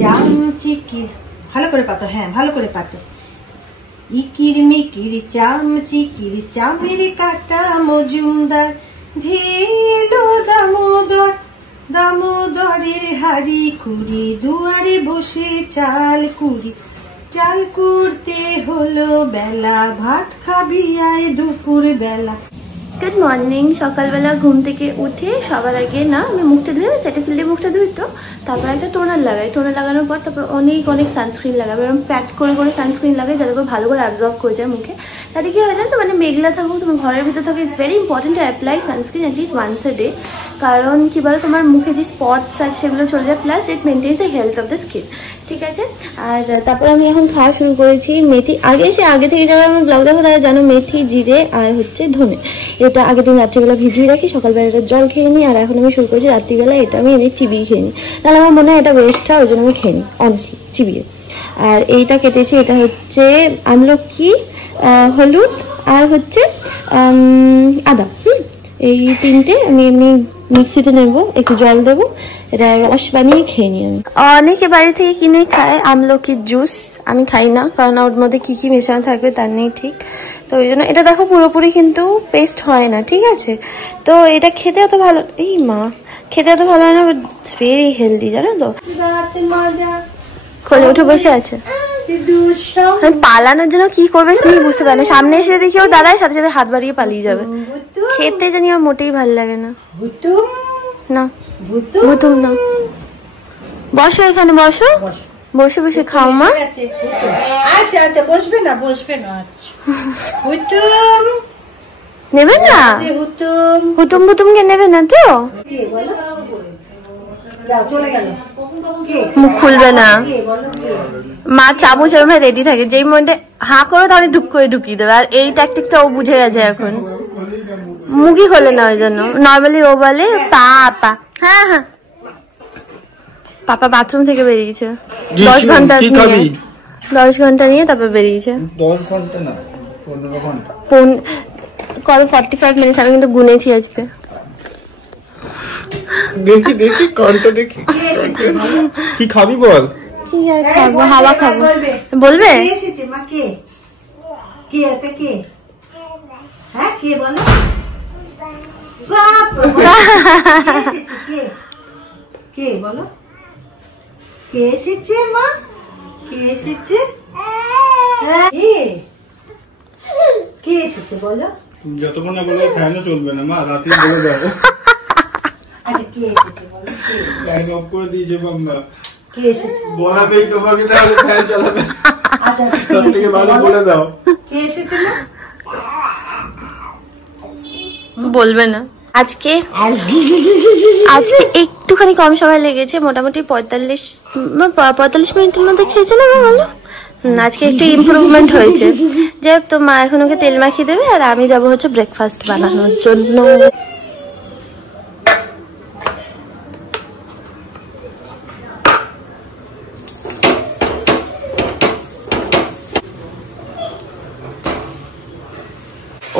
জাম চিকির ভালো করে পাতো, হ্যাঁ ভালো করে পাতো। ইকির মিকির চাম চিকির চামের কাটা মজুমদার, ধেলো দামোদর দামোদরের হাড়ি কুড়ি, দুয়ারে বসে চাল কুড়ি, চাল কুড়তে হলো বেলা, ভাত খাবি আয় দুপুর বেলা। Good morning. সকালবেলা ঘুম থেকে উঠে সবার আগে না আমি মুখটা ধুয়ে সেটা ফিল্ডে মুখটা ধুই, তো তারপর একটা টোনার লাগাই, টোনার লাগানোর পর তারপর অনেক সানস্ক্রিন লাগাবে, এরকম প্যাক করে সানস্ক্রিন লাগাই যাতে করে ভালো করে অ্যাবজর্ব করে যায় মুখে। তাতে কি হয়ে যায়, তো মানে মেঘলা থাকুক তুমি ঘরের ভিতরে থাকো, it's very important to apply sunscreen at least once a day. কারণ কী বলো, তোমার মুখে যে স্পটস আছে সেগুলো চলে যায়, plus it maintenance the health of the skin. ঠিক আছে। আর তারপর আমি এখন খাওয়া শুরু করেছি মেথি। আগে থেকে যারা আমার ব্লগ দেখো তারা জানো মেথি, জিরে আর হচ্ছে ধনে, এটা আগের দিন রাত্রিবেলা ভিজিয়ে রাখি, সকালবেলা এটা জল খেয়ে নিই। আর এখন আমি শুরু করেছি রাত্রিবেলা এটা আমি এনে চিবিয়ে খেয়ে নিই, তাহলে আমার মনে হয় এটা ওয়েস্ট হয়, ওই জন্য আমি খেয়ে নিই অনেস্টলি চিবিয়ে। আর এইটা কেটেছি, এটা হচ্ছে আমলকি, হলুদ আর হচ্ছে আদা। এই তিনটে আমি এমনি মিক্সিতে নেব, একটু জল দেবো, এটা রস বানিয়ে খেয়ে নিই আমি। অনেকে বাড়ি থেকে কিনে খায় আমলকির জুস, আমি খাই না, কারণ ওর মধ্যে কি কি মেশানো থাকবে তার নেই ঠিক, তো ওই জন্য এটা দেখো পুরোপুরি কিন্তু পেস্ট হয় না, ঠিক আছে। তো এটা খেতে অত ভালো, এই মা খেতে অত ভালো হয় না, বাট ইটস ভেরি হেলদি, জানো তো। খোলে উঠে বসে আছে, পালানোর জন্য কি করবে তুমি বুঝতে পারে না, সামনে এসে দেখি ও দাদার সাথে সাথে হাত বাড়িয়ে পালিয়ে যাবে। খেতে জানি আমার মোটেই ভালো লাগে না, না ভুতুম না। বসো এখানে, বসো, বসে বসে খাও মা। আচ্ছা আচ্ছা বসবে না, বসবে না। নেবে না, হুতুম বুতুমকে নেবে না তো, মুখ খুলবে না। মা চামচ এরকম রেডি থাকে, যেই মোমেন্টে হাঁ করো তাহলে ঢুক করে ঢুকিয়ে দেবে। আর এই ট্যাকটিকটা ও বুঝে গেছে এখন, মুখই খোলে না ওই জন্য। নর্মালি ও বলে পাপা, হ্যাঁ হ্যাঁ পাপা বাথরুম থেকে বেরিয়েছে 10 ঘন্টা নিয়ে, 10 ঘন্টা নিয়ে তারপর বেরিয়েছে। 10 ঘন্টা না 15 ঘন্টা, কত 45 মিনিট আমি কিন্তু গুনেছি আজকে। দেখি দেখি কোনটা দেখি, কি খাবি বল? কি আর খাবো, হাওয়া খাবো। বলবে কে এসেছে মা? কে কে এটা কে? হ্যাঁ কে বলো? বাবা কে কে বলো? কে এসেছে মা? কে এসেছে? কে এসেছে বলো? তুমি যতক্ষণ না বলবে ফ্যানও চলবে না মা, রাতে বলে দাও। আচ্ছা কে এসেছে বলো? ফ্যান অফ করে দিয়েছে বাবা। কে এসেছে বলাবেই তোমাকে, তাহলে ফ্যান চালাবে। আচ্ছা তার থেকে ভালো বলে দাও কে এসেছে না। বলবে না। আজকে একটুখানি কম সময় লেগেছে, মোটামুটি 45 মিনিটের মধ্যে খেয়েছে না বলো। আজকে একটু ইমপ্রুভমেন্ট হয়েছে। যাই হোক, তো মা এখন ওকে তেল মাখিয়ে দেবে আর আমি যাবো হচ্ছে ব্রেকফাস্ট বানানোর জন্য।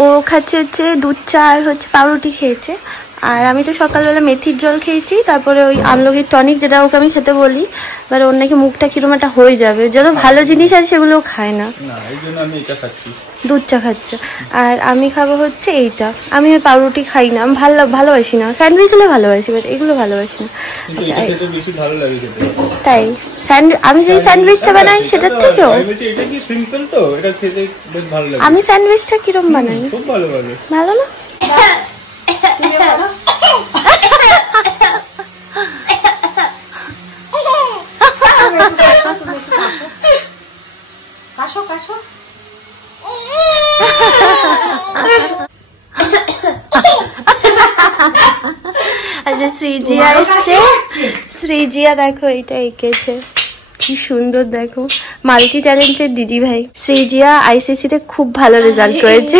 ও খাচ্ছে হচ্ছে দুধ চা আর হচ্ছে পাউরুটি খেয়েছে, আর আমি তো সকালবেলা মেথির জল খেয়েছি, তারপরে ওই আমলকির টনিক যেটা ওকে আমি খেতে বলি, এবার ওর নাকি মুখটা কিরকম একটা হয়ে যাবে, যত ভালো জিনিস আছে সেগুলো খায় না, দুধ চা খাচ্ছে। আর আমি খাবো হচ্ছে এইটা, আমি ওই পাউরুটি খাই না, আমি ভালোবাসি না, স্যান্ডউইচ হলে ভালোবাসি বাট এগুলো ভালোবাসি না। আচ্ছা তাই আমি যে স্যান্ডউইচটা বানাই সেটার থেকেও আমি স্যান্ডউইচটা কিরম বানাই ভালো না। কাশো কাশো আচ্ছা শ্রীজিয়া এসছে, শ্রীজিয়া দেখো এটা এঁকেছে কি সুন্দর, দেখো মাল্টি ট্যালেন্টেড দিদি ভাই। শ্রীজিয়া আইসিসি তে খুব ভালো রেজাল্ট করেছে।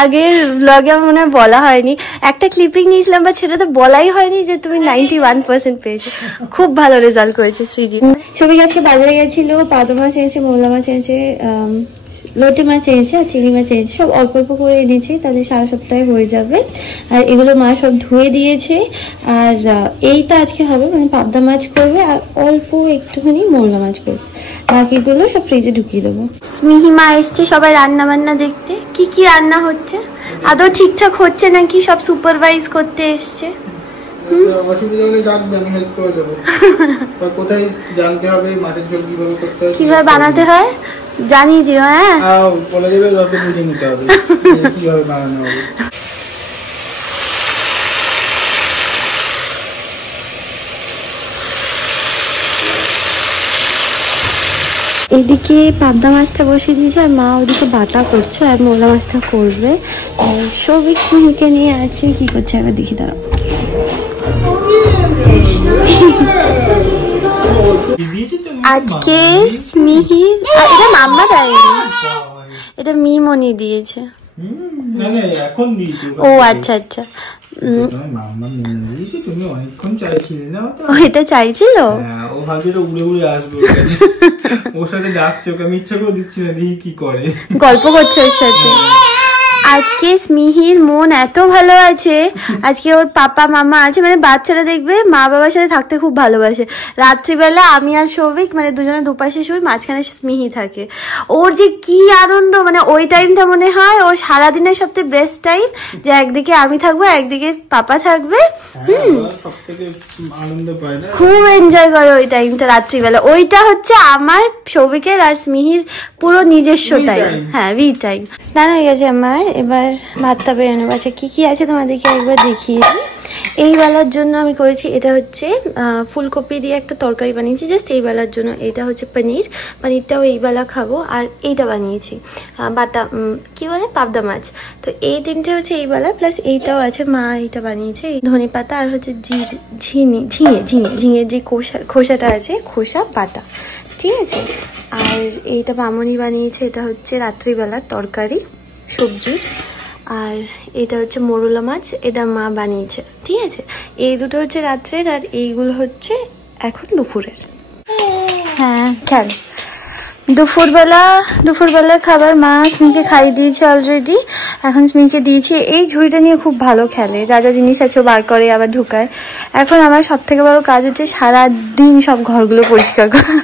আগের ব্লগে আমার মনে হয় বলা হয়নি, একটা ক্লিপিং নিয়েছিলাম বা সেটাতে বলাই হয়নি যে তুমি 91% পেয়েছো, খুব ভালো রেজাল্ট করেছে শ্রীজি। সবিক আজকে বাজারে গেছিল, পাতো মাছ এনেছে, মৌলা মাছ এনেছে, লোটে মাছ এনেছে আর চিংড়ি মাছ এনেছে, সব অল্প অল্প করে এনেছে, তাহলে সারা সপ্তাহে হয়ে যাবে। আর এগুলো মা সব ধুয়ে দিয়েছে। আর এইটা আজকে হবে, মানে পাবদা মাছ করবে আর অল্প একটুখানি মোরলা মাছ করবে, বাকিগুলো সব ফ্রিজে ঢুকিয়ে দেবো। স্মিহিমা এসছে সবাই রান্না বান্না দেখতে, কি কি রান্না হচ্ছে, আদৌ ঠিকঠাক হচ্ছে নাকি সব সুপারভাইজ করতে এসছে। অসুবিধা হলে জানবে, আমি হেল্প করে দেবো। কোথায় জানতে হবে মাছের ঝোল কিভাবে করতে হয়, কিভাবে বানাতে হয় জানিয়ে দিও। হ্যাঁ বলে দেবে, যত বুঝে নিতে হবে কিভাবে বানানো হবে। এদিকে পাবদা মাছটা বসিয়ে দিয়েছে আর মা ওদিকে বাটা করছে আর মোলা মাছটা করবে। সৌভিক স্মিহিকে নিয়ে আছে, কি করছে এবার দেখি দাঁড়া। আজকে স্মিহির, এটা মাম্মা দেয়নি, এটা মিমনি দিয়েছে। ও আচ্ছা আচ্ছা, এটা চাইছিল, ও ভাবছিল উড়ে উড়ে আসবে, ওর সাথে ডাকছে ওকে, আমি ইচ্ছা করে দিচ্ছি না, দেখি কি করে, গল্প করছে ওর সাথে। আজকে স্মিহির মন এত ভালো আছে, আজকে ওর পাপা মামা আছে, মানে বাচ্চারা দেখবে মা বাবার সাথে থাকতে খুব ভালোবাসে। রাত্রিবেলা আমি আর সৌভিক মানে দুজনে দুপাশে শুই, মাঝখানে স্মিহি থাকে। ওর যে কি আনন্দ, মানে ওই টাইমটা মনে হয় ওর সারাদিনের সবচেয়ে বেস্ট টাইম, যে একদিকে আমি থাকবো একদিকে পাপা থাকবে। খুব এনজয় করে ওই টাইমটা রাত্রিবেলা। ওইটা হচ্ছে আমার, সৌভিকের আর স্মিহির পুরো নিজস্ব টাইম। হ্যাঁ ভি টাইম। স্নান হয়ে গেছে আমার, এবার ভাতটা বেড়ে নেবো। আচ্ছা কী কী আছে তোমাদেরকে একবার দেখিয়ে দিই। এই বেলার জন্য আমি করেছি, এটা হচ্ছে ফুলকপি দিয়ে একটা তরকারি বানিয়েছি জাস্ট এই বেলার জন্য। এটা হচ্ছে পনিরটাও এই বেলা খাবো। আর এইটা বানিয়েছি বাটা, কি বলে, পাবদা মাছ। তো এই তিনটে হচ্ছে এই বেলা, প্লাস এইটাও আছে, মা এইটা বানিয়েছে, এই ধনে পাতা আর হচ্ছে ঝিঙে যে খোসাটা আছে, খোসা বাটা, ঠিক আছে। আর এইটা মামনি বানিয়েছে, এটা হচ্ছে রাত্রিবেলার তরকারি সবজির। আর এটা হচ্ছে মোরলা মাছ, এটা মা বানিয়েছে, ঠিক আছে। এই দুটো হচ্ছে রাত্রের আর এইগুলো হচ্ছে এখন দুপুরের। হ্যাঁ খেল, দুপুরবেলা খাবার মা স্মিকে খাইয়ে দিয়েছে অলরেডি। এখন স্মিকে দিয়েছি। এই ঝুড়িটা নিয়ে খুব ভালো খেলে, যা যা জিনিস আছে বার করে আবার ঢুকায়। এখন আমার সব থেকে বড় কাজ হচ্ছে সারাদিন সব ঘরগুলো পরিষ্কার করা।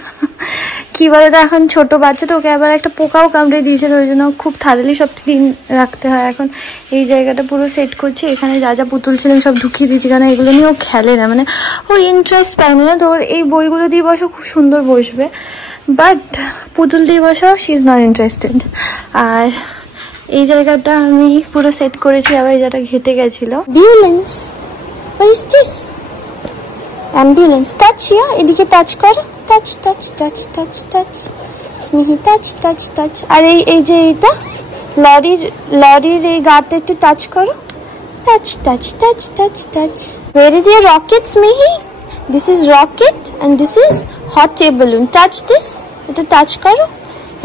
কি বলে তো, এখন ছোট বাচ্চা তো, ওকে আবার একটা পোকাও কামড়ে দিয়েছে, তো ওই জন্য খুব থারলি সব ক্লিন রাখতে হয়। এখন এই জায়গাটা পুরো সেট করছি, এখানে যা যা পুতুল ছিলেন সব ঢুকিয়ে দিয়েছি, কারণ এগুলো নিয়ে ও খেলে না, মানে ও ইন্টারেস্ট পায় না। তো ওর এই বইগুলো দিয়ে বসো, খুব সুন্দর বসবে, বাট পুতুল দিয়ে বসো শি ইজ নট ইন্টারেস্টেড। আর এই জায়গাটা আমি পুরো সেট করেছি, আবার এই জায়গাটা ঘেটে গেছিল। Ambulance, what is this? Ambulance, touch here, এদিকে টাচ করো, touch touch touch touch touch, স্মিহি টাচ টাচ টাচ। আর এই যে এইটা লরির এই গাটা একটু টাচ করো, touch touch touch touch touch. Where is your rocket, Smihi? This is rocket and this is hot air balloon. Touch this. এটা টাচ করো,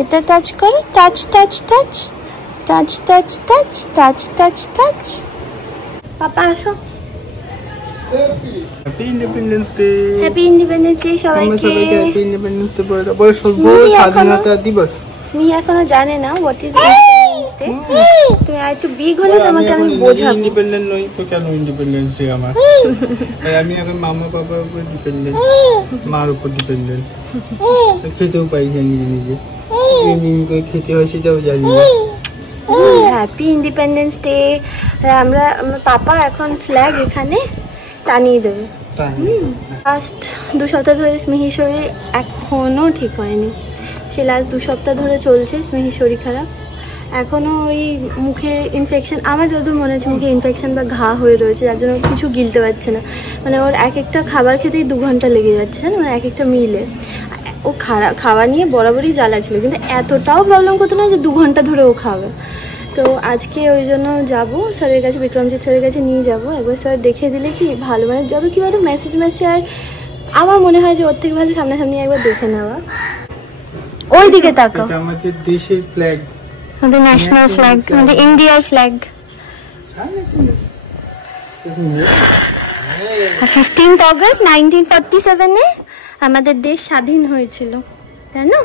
এটা টাচ করো, touch touch touch touch touch touch touch touch touch. Papa আসো। Happy independence day. Happy independence day সবাইকে। Happy independence day বলে স্বাধীনতা দিবস। স্মিহি এখনো জানে না হোয়াট ইজ ইন্ডিপেন্ডেন্স ডে। তুমি আর একটু বিগ হলে তোমাকে আমি বোঝাবো। ইন্ডিপেন্ডেন্ট নই তো কেন ইন্ডিপেন্ডেন্স ডে আমার? আমি এখন মামা বাবার উপর ডিপেন্ডেন্ট, মার উপর ডিপেন্ডেন্ট, খেতেও পাই না নিজে নিজে, খেতে হয় সেটাও জানি না। Happy independence day. আমার পাপা এখন ফ্ল্যাগ এখানে টানিয়ে দেবে। লাস্ট 2 সপ্তাহ ধরে স্মিহির শরীর এখনো ঠিক হয়নি, সে লাস্ট 2 সপ্তাহ ধরে চলছে স্মিহির শরীর খারাপ। এখনও ওই মুখে ইনফেকশন, আমার যতদূর মনে হচ্ছে মুখে ইনফেকশন বা ঘা হয়ে রয়েছে, যার জন্য কিছু গিলতে পারছে না। মানে ওর এক একটা খাবার খেতেই 2 ঘন্টা লেগে যাচ্ছে, মানে এক একটা মিলে। ও খাওয়া নিয়ে বরাবরই জ্বালা ছিল, কিন্তু এতটাও প্রবলেম করতো না যে 2 ঘন্টা ধরে ও খাবে। তো আজকে ওই জন্য যাবো স্যারের কাছে, বিক্রমজিৎ স্যারের কাছে নিয়ে যাবো। একবার স্যার দেখে দিলে কি ভালো, মানে যত কি বলো মেসেজ আর আমার মনে হয় যে ওর থেকে ভালো সামনাসামনি একবার দেখে নেওয়া। ওই দিকে তাকাও, আমাদের দেশের ফ্ল্যাগ, আমাদের ন্যাশনাল ফ্ল্যাগ, আমাদের ইন্ডিয়ার ফ্ল্যাগ। 15 অগস্ট 1947 আমাদের দেশ স্বাধীন হয়েছিল, তাই না?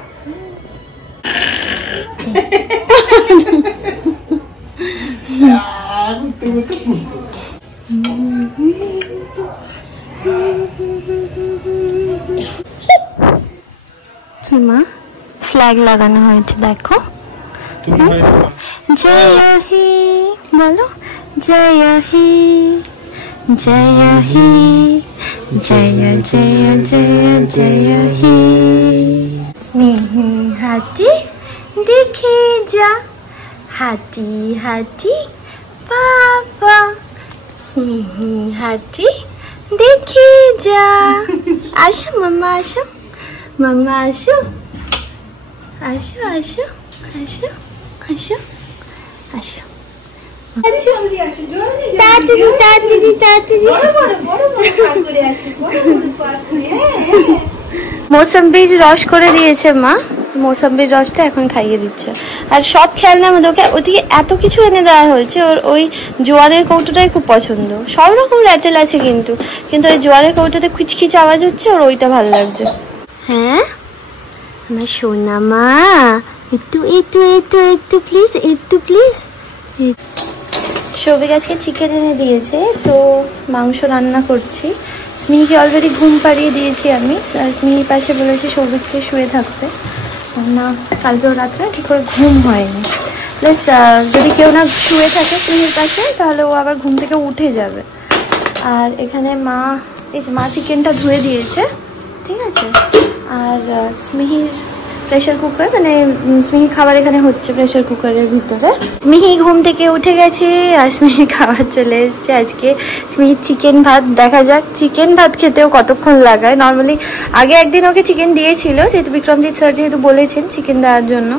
মা ফ্ল্যাগ লাগানো হয়েছে দেখো। জয় হে বলো, জয় হে জয় হে জয় জয় জয় জয় হে। স্নেহে হাতি দেখে যা, হাতি হাতি বাবা, স্নেহে হাতি দেখে যা। আসো মাম্মা, আসো মাম্মা, আসো আসো আসো আসো আসো আসো। তাড়াতাড়ি তাড়াতাড়ি তাড়াতাড়ি। মৌসম্বির রস করে দিয়েছে মা, মৌসম্বির রসটা এখন খাইয়ে দিচ্ছে। আর সব খেলনার মধ্যে ওকে ওদিকে এত কিছু এনে দেওয়া হয়েছে। ওর ওই জোয়ানের কৌটোটাই খুব পছন্দ। সব রকম র্যাটেল আছে কিন্তু কিন্তু ওই জোয়ানের কৌটোতে খিচখিচ আওয়াজ হচ্ছে, ওর ওইটা ভালো লাগছে। হ্যাঁ আমার সোনা মা, একটু একটু একটু একটু প্লিজ, একটু প্লিজ। সৌভিক আজকে চিকেন এনে দিয়েছে, তো মাংস রান্না করছি। স্মিহিকে অলরেডি ঘুম পাড়িয়ে দিয়েছি আমি। স্মিহির পাশে বলেছি সৌভিককে শুয়ে থাকতে, না কালকেও রাত্রে ঠিক করে ঘুম হয়নি। প্লাস যদি কেউ না শুয়ে থাকে স্মিহির পাশে তাহলে ও আবার ঘুম থেকে উঠে যাবে। আর এখানে মা, এই যে মা চিকেনটা ধুয়ে দিয়েছে, ঠিক আছে। আর স্মিহির প্রেশার কুকার, মানে স্মিহি খাবার এখানে হচ্ছে প্রেশার কুকারের ভিতরে। স্মিহি ঘুম থেকে উঠে গেছে আর স্মিহি খাবার চলে এসছে। আজকে স্মিহির চিকেন ভাত, দেখা যাক চিকেন ভাত খেতেও কতক্ষণ লাগায়। নর্মালি আগে একদিন ওকে চিকেন দিয়েছিল, যেহেতু বিক্রমজিৎ স্যার যেহেতু বলেছেন চিকেন দেওয়ার জন্য,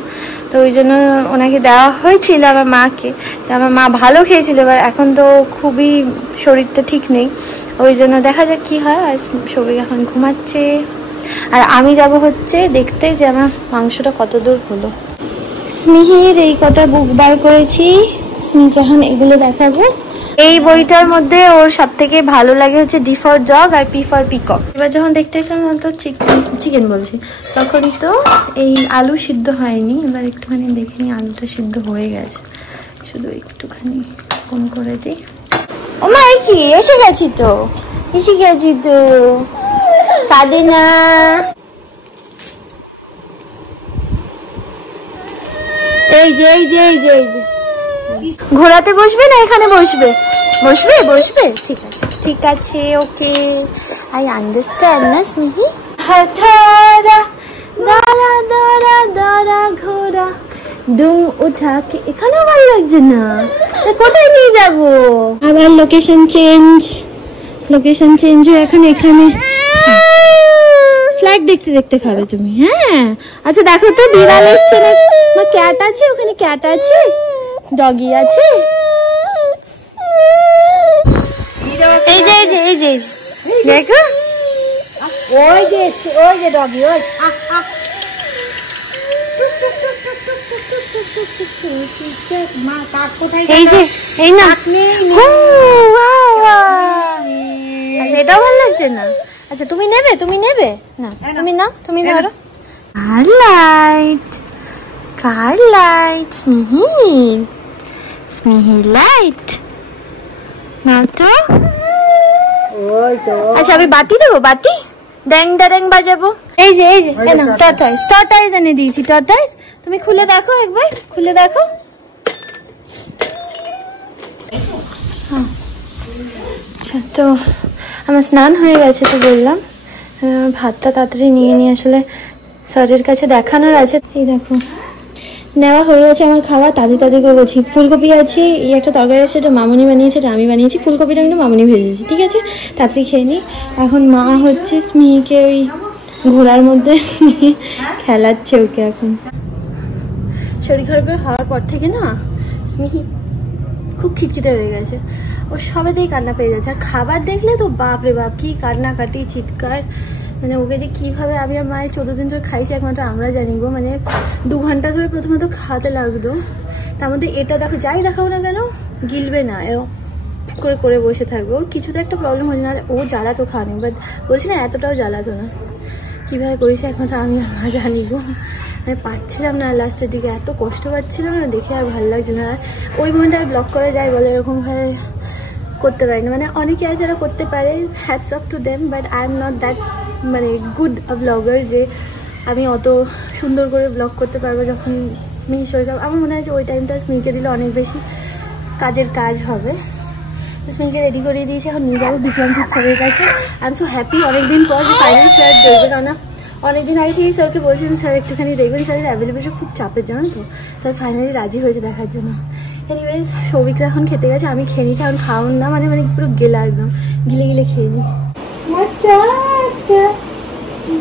তো ওই জন্য ওনাকে দেওয়া হয়েছিল আমার মাকে। আমার মা ভালো খেয়েছিল, এবার এখন তো খুবই শরীরটা ঠিক নেই, ওই জন্য দেখা যাক কি হয়। আর সবাই এখন ঘুমাচ্ছে আর আমি যাব হচ্ছে দেখতে যে আমার মাংসটা কত দূর হলো। স্মিহির এই কটা বুক বার করেছি, স্মিহিকে এখন এগুলো দেখাবো। এই বইটার মধ্যে ওর সব থেকে ভালো লাগে হচ্ছে ডি ফর ডগ আর পি ফর পিকক। এবার যখন দেখতে এসেছিলাম তো চিকেন বলছি, তখন তো এই আলু সিদ্ধ হয়নি। এবার একটুখানি দেখে নিই আলুটা সিদ্ধ হয়ে গেছে, শুধু একটুখানি কম করে দিই। ও মা কি এসে গেছি তো, এসে গেছি তো, কাঁদে না। এই যে এই যে এই যে এই যে ঘোড়াতে বসবে না এখানে বসবে? বসবে বসবে, ঠিক আছে ঠিক আছে, ওকে আই আন্ডারস্ট্যান্ড না স্মিহি। হাথারা দাঁড়া দাঁড়া দাঁড়া ঘোড়া দুম উঠা কে, এখানেও ভালো লাগছে না, কোথায় নিয়ে যাবো? আবার লোকেশন চেঞ্জ, লোকেশন চেঞ্জ হয়ে এখন এখানে ফ্ল্যাগ দেখতে দেখতে খাবে তুমি। হ্যাঁ আচ্ছা দেখো তো বিড়াল এসছে না, ক্যাট আছে ওখানে, ক্যাট আছে, ডগি আছে। এই যে এই যে এই যে দেখো, ওই যে ওই যে ডগি, ওই এই যে এই না, আচ্ছা এটাও ভালো লাগছে না। আচ্ছা তুমি নেবে, তুমি নেবে না, তুমি নাও, তুমি ধরো। কার লাইট, কার লাইট, স্মিহি, স্মিহি লাইট না তো। আচ্ছা আমি বাটি দেবো, বাটি ড্যাং ড্যাং বাজাবো। এই যে এই যে না, টর্টয়েস, টর্টয়েস এনে দিয়েছি, টর্টয়েস তুমি খুলে দেখো, একবার খুলে দেখো। আচ্ছা তো আমার স্নান হয়ে গেছে, তো বললাম ভাতটা তাড়াতাড়ি নিয়ে নিয়ে আসলে স্যারের কাছে দেখানোর আছে। এই দেখো নেওয়া হয়ে গেছে আমার খাওয়া, তাড়াতাড়ি তাড়াতাড়ি করে বলছি। ফুলকপি আছে, এই একটা তরকারি আছে, এটা মামনি বানিয়েছে, এটা আমি বানিয়েছি। ফুলকপিটা কিন্তু মামনি ভেজেছি, ঠিক আছে তাড়াতাড়ি খেয়ে নিই। এখন মা হচ্ছে স্মিহিকে ওই ঘোড়ার মধ্যে খেলাচ্ছে ওকে। এখন শরীর খারাপ হওয়ার পর থেকে না স্মিহি খুব খিটখিটে হয়ে গেছে, ওর সবেতেই কান্না পেয়ে যাচ্ছে। আর খাবার দেখলে তো বাপরে বাপ কি কান্নাকাটি চিৎকার, মানে ওকে যে কিভাবে আমি আর মায়ের 14 দিন ধরে খাইছি একমাত্র আমরা জানি গো। মানে 2 ঘন্টা ধরে প্রথমত খাওয়াতে লাগতো, তার মধ্যে এটা দেখো যাই দেখাও না কেন গিলবে না, এরকম করে করে বসে থাকবে। ওর কিছু তো একটা প্রবলেম হচ্ছে না, ও জ্বালাতো খাওয়ানি, বাট বলছি না এতটাও জ্বালাতো না। কীভাবে করেছে একমাত্র আমি আর মা জানি গো। আমি পাচ্ছিলাম না, লাস্টের দিকে এত কষ্ট পাচ্ছিলাম না, দেখে আর ভালো লাগছে না। ওই মোমেন্টে আর ব্লগ করা যায় বলে এরকমভাবে করতে পারি না। মানে অনেকে আছে যারা করতে পারে, hats off to them, but I am not that মানে গুড আ ব্লগার যে আমি অত সুন্দর করে ব্লগ করতে পারবো। যখন স্মিহি শরীর খারাপ, আমার মনে হয় যে ওই টাইমটা স্মিহিকে দিলে অনেক বেশি কাজের কাজ হবে। স্মিহিকে রেডি করিয়ে দিয়েছি, এখন নিয়ে যাবো বিক্রমজিৎ স্যারের কাছে। আই এম সো হ্যাপি অনেকদিন পর যে ফাইনালি স্যার দেখবে, কেননা অনেকদিন আগে থেকে স্যারকে বলছিলেন স্যার একটুখানি দেখবেন, স্যারের অ্যাভেলেবিলিটি খুব চাপের, জানেন তো। স্যার ফাইনালি রাজি হয়েছে দেখার জন্য। এনিওয়েজ সৌভিকরা এখন খেতে গেছে, আমি খেয়ে নিচ্ছি। এখন খাওয়ান না মানে মানে পুরো গেলা, একদম গিলে গিলে খেয়ে নিই।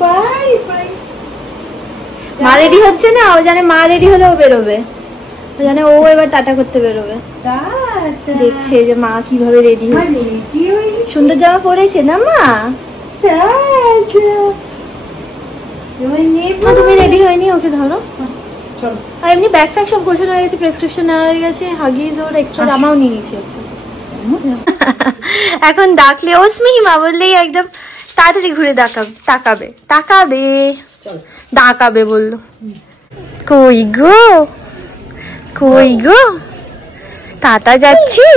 Bye bye. মা রেডি হচ্ছে না, ও জানে মা রেডি হলে ও বেরোবে, ও জানে ও এবার টাটা করতে বেরোবে। দেখছে যে মা কিভাবে রেডি হচ্ছে, সুন্দর জামা পরেছে না মা। তুমি রেডি হয়নি, ওকে ধরো। আর এমনি ব্যাগ ফ্যাগ সব গোছানো হয়ে গেছে, প্রেসক্রিপশন নেওয়া হয়ে গেছে, হাগিজ ওর এক্সট্রা জামাও নিয়ে নিয়েছি একটা। এখন ডাকলে ও স্মিহি মা বললেই একদম তাড়াতাড়ি ঘুরে তাকাবে ডাকাবে বললো। কই গো কই গো, টাটা যাচ্ছি,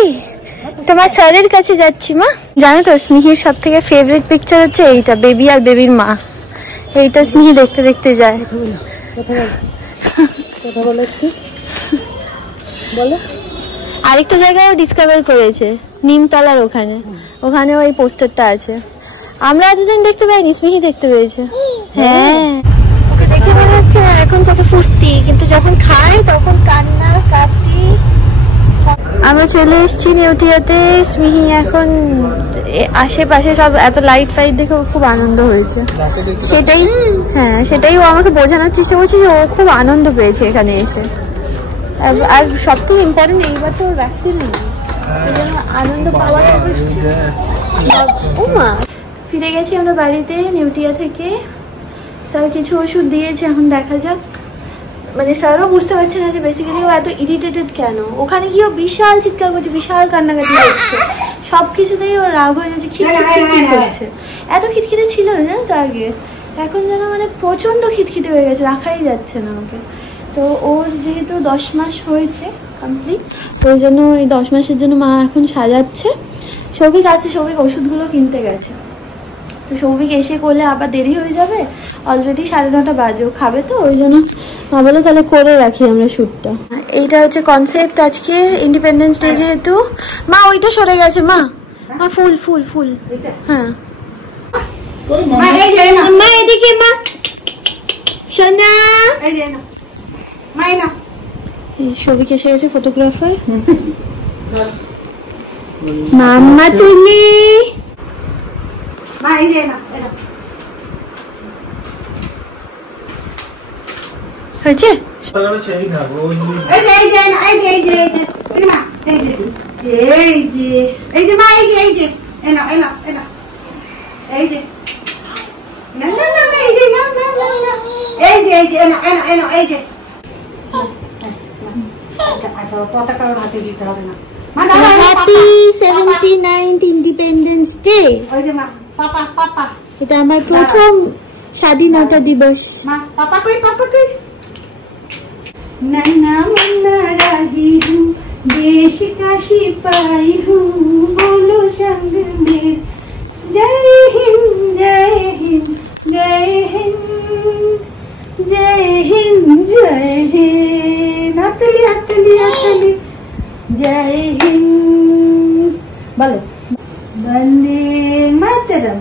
তোমার স্যারের কাছে যাচ্ছি মা। জানো তো স্মিহির সব থেকে ফেভারিট পিকচার হচ্ছে এইটা, বেবি আর বেবির মা। এইটা স্মিহি দেখতে দেখতে যায়। কথা বলো একটু, বলো। আরেকটা জায়গায় ডিসকভার করেছে, নিমতলার ওখানে ওই পোস্টারটা আছে। আমরা এতদিন দেখতে পাইনি, স্মিহি দেখতে পেয়েছে। হ্যাঁ, ওকে দেখে মনে হচ্ছে না এখন কত ফুর্তি, কিন্তু যখন খায় তখন কান্না কাটি। আমরা চলে এসেছি নেউটিয়াতে। স্মিহি এখন আশেপাশে সব এত লাইট ফাইট দেখে ওর খুব আনন্দ হয়েছে, সেটাই। হ্যাঁ, সেটাই ও আমাকে বোঝানোর চেষ্টা করছে যে ও খুব আনন্দ পেয়েছে এখানে এসে। আর সব থেকে ইম্পর্টেন্ট, এইবার তো ওর ভ্যাকসিন নেই, আনন্দ পাওয়াটা হচ্ছে। ও মা, ফিরে গেছি আমরা বাড়িতে নেউটিয়া থেকে। স্যার কিছু ওষুধ দিয়েছে, এখন দেখা যাক। মানে স্যারও বুঝতে পারছে না যে বেসিক্যালি ও এত ইরিটেটেড কেন। ওখানে গিয়েও বিশাল চিৎকার করছে, বিশাল কান্নাকাটি করছে, সব কিছুতেই ওর রাগ হয়ে যাচ্ছে, খিটখিট করছে। এত খিটখিটে ছিল না জানো তো আগে, এখন যেন মানে প্রচণ্ড খিটখিটে হয়ে গেছে, রাখাই যাচ্ছে না ওকে। তো ওর যেহেতু 10 মাস হয়েছে কমপ্লিট, ওই জন্য ওই 10 মাসের জন্য মা এখন সাজাচ্ছে। সৌভিক আসছে, সৌভিক ওষুধগুলো কিনতে গেছে। তো সৌভিক এসে করলে আবার দেরি হয়ে যাবে, অলরেডি 9:30 বাজে, ও খাবে তো, ওই জন্য মা বলে তাহলে করে রাখি আমরা শ্যুটটা। এইটা হচ্ছে কনসেপ্ট আজকে ইন্ডিপেন্ডেন্স ডে যেহেতু। মা ওইটা সরে গেছে মা, ফুল ফুল ফুল। হ্যাঁ মা এদিকে, মা সোনা। সৌভিক এসে গেছে, ফটোগ্রাফার। মাম্মা তুমি হয়েছে? Happy 79th independence day. এটা আমার প্রথম স্বাধীনতা দিবস। पापा कोई नन्ना मुन्ना राही हूँ, देश का सिपाही हूँ, बोलो संग में जय हिंद जय हिंद जय हिंद जय हिंद जय हिंद। हथली हथली हथली जय हिंद बोलो। Vande Mataram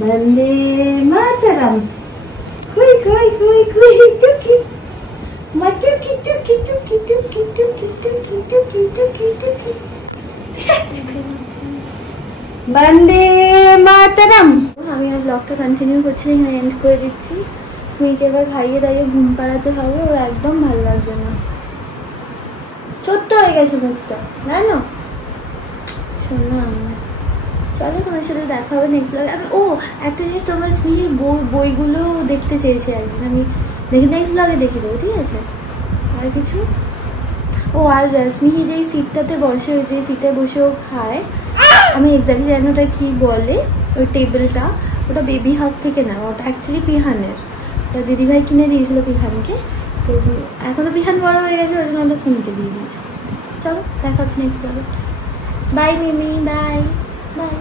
Vande Mataram. Kui kui kui kui tuki, matuki tuki tuki tuki tuki tuki tuki tuki tuki. বন্দে মাতরম। আমি আর ব্লগটা কন্টিনিউ করছি না, এখানে এন্ড করে দিচ্ছি। স্মিকে এবার খাইয়ে দাইয়ে ঘুম পাড়াতে হবে, ওর একদম ভালো লাগছে না, ছোট্ট হয়ে গেছে মুখটা, জানো শোনো। আমার চলো তোমার সাথে দেখা হবে নেক্সট ব্লগে। আমি একটা জিনিস, তোমরা স্মিহির বইগুলো দেখতে চেয়েছি একদিন, আমি নেক্সট ব্লগে দেখে দেবো, ঠিক আছে? আর কিছু আর স্মিহি যেই সিটটাতে বসে, যেই সিটটায় বসে ও খায়, আমি এক্স্যাক্টলি জানি ওটা কি বলে, ওই টেবিলটা, ওটা বেবি হাগ থেকে না, ওটা অ্যাকচুয়ালি পিহানের। ওটা দিদিভাই কিনে দিয়েছিল পিহানকে। তো এখনও পিহান বড় হয়ে গেছে, ওই জন্য ওটা সুমিকে দিয়ে দিয়েছে। চলো দেখা হচ্ছে নেক্সট ব্লগে। Bye Mimi, bye by.